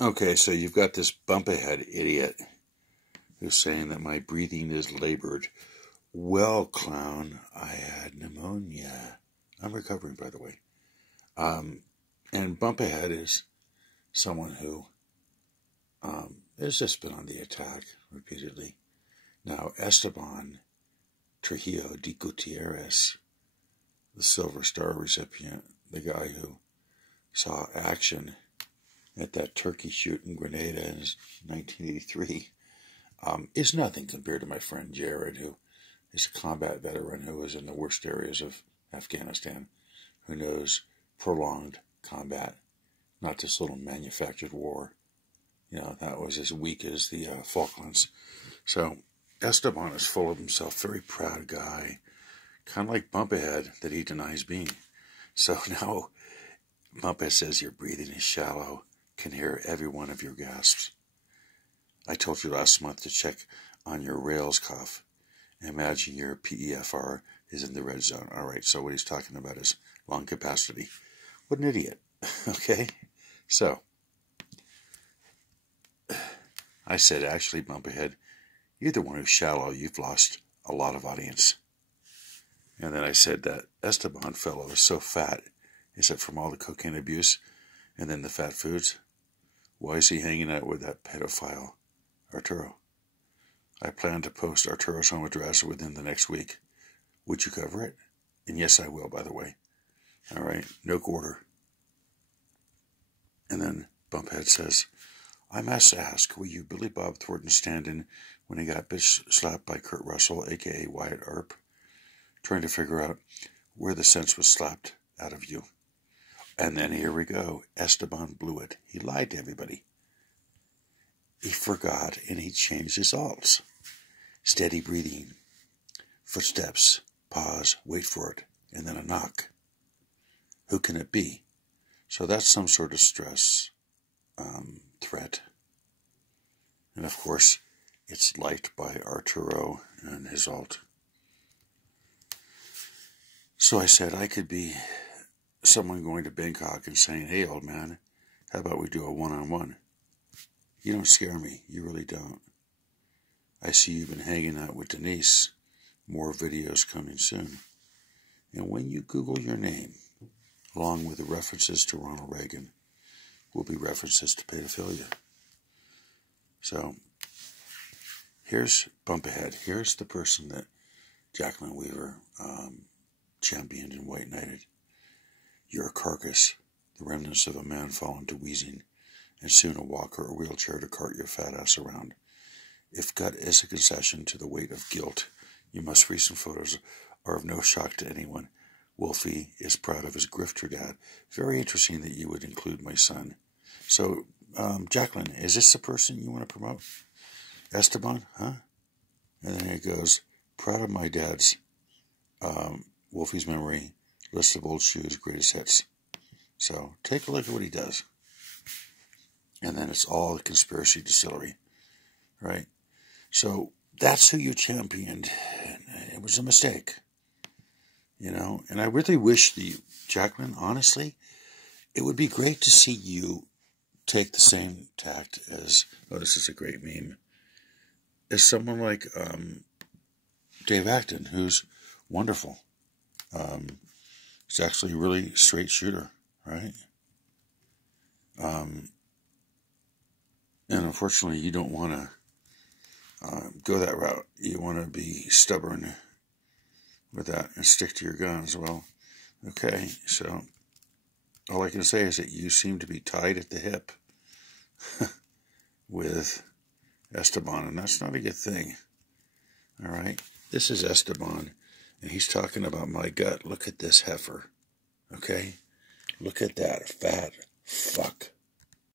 Okay, so you've got this bump-ahead idiot who's saying that my breathing is labored. Well, clown, I had pneumonia. I'm recovering, by the way. And bump-ahead is someone who has just been on the attack repeatedly. Now, Esteban Trujillo de Gutierrez, the Silver Star recipient, the guy who saw action at that turkey shoot in Grenada in 1983, is nothing compared to my friend Jared, who is a combat veteran who was in the worst areas of Afghanistan, who knows prolonged combat, not this little manufactured war. You know, that was as weak as the Falklands. So Esteban is full of himself, very proud guy, kind of like Bumpahead that he denies being. So now Bumpahead says your breathing is shallow, can hear every one of your gasps. I told you last month to check on your Rails cough. Imagine your PEFR is in the red zone. All right, so what he's talking about is lung capacity. What an idiot. Okay? So, I said, actually, Bumpahead, you're the one who's shallow. You've lost a lot of audience. And then I said that Esteban fellow is so fat. Is it from all the cocaine abuse and then the fat foods? Why is he hanging out with that pedophile, Arturo? I plan to post Arturo's home address within the next week. Would you cover it? And yes, I will, by the way. All right, no quarter. And then Bumphead says, I must ask, were you Billy Bob Thornton's stand-in when he got bitch slapped by Kurt Russell, a.k.a. Wyatt Earp? Trying to figure out where the sense was slapped out of you. And then here we go. Esteban blew it. He lied to everybody. He forgot and he changed his alts. Steady breathing. Footsteps. Pause. Wait for it. And then a knock. Who can it be? So that's some sort of stress threat. And of course, it's liked by Arturo and his alt. So I said I could be someone going to Bangkok and saying, hey, old man, how about we do a one-on-one? You don't scare me. You really don't. I see you've been hanging out with Denise. More videos coming soon. And when you Google your name, along with the references to Ronald Reagan, will be references to pedophilia. So, here's Bumpahead. Here's the person that Jacqueline Weaver championed and white knighted. You're a carcass, the remnants of a man fallen to wheezing, and soon a walker or wheelchair to cart your fat ass around. If gut is a concession to the weight of guilt, you must recent photos are of no shock to anyone. Wolfie is proud of his grifter dad. Very interesting that you would include my son. So, Jacqueline, is this the person you want to promote? Esteban, huh? And then it goes, proud of my dad's, Wolfie's memory, list of old shoes, greatest hits. So, take a look at what he does. And then it's all the conspiracy distillery, right? So, that's who you championed. It was a mistake. You know, and I really wish Jacqueline, honestly, it would be great to see you take the same tact as, oh, this is a great meme, as someone like Dave Acton, who's wonderful. He's actually a really straight shooter, right? And unfortunately, you don't want to go that route. You want to be stubborn with that and stick to your guns. Well, okay, so all I can say is that you seem to be tied at the hip with Esteban, and that's not a good thing. All right, this is Esteban, and he's talking about my gut. Look at this heifer, okay? Look at that fat fuck.